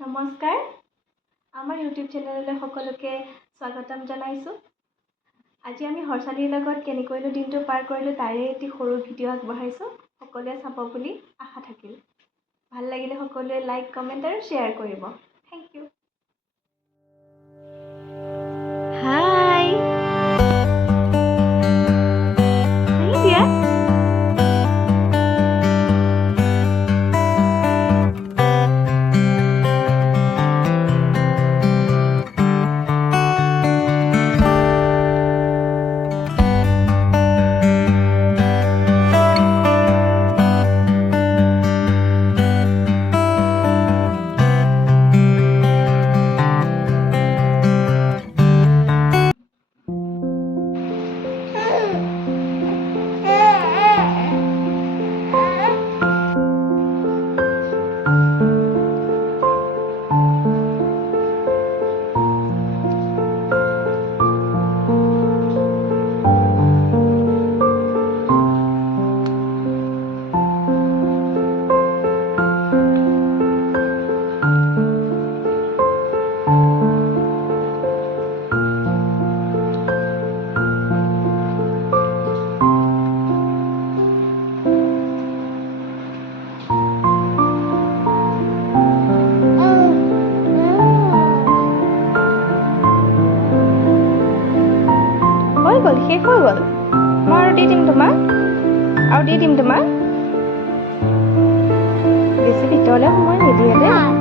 নমস্কাৰ আমাৰ ইউটিউব চেনেললৈ সকলোকে স্বাগতম জনাইছোঁ। আজি আমি হৰ্ষালীৰ লগত কেনেকৈনো দিনটো পাৰ কৰিলোঁ তাৰে এটি সৰু ভিডিঅ' আগবঢ়াইছোঁ। সকলোৱে চাব বুলি আশা থাকিল। ভাল লাগিলে সকলোৱে লাইক, কমেণ্ট আৰু শ্বেয়াৰ কৰিব। Thank you. হাই দিয়া শেষ হৈ গ'ল। মই আৰু দি দিম তোমাক, বেছি ভিতৰলৈ সময় নিদিয়ে দেই।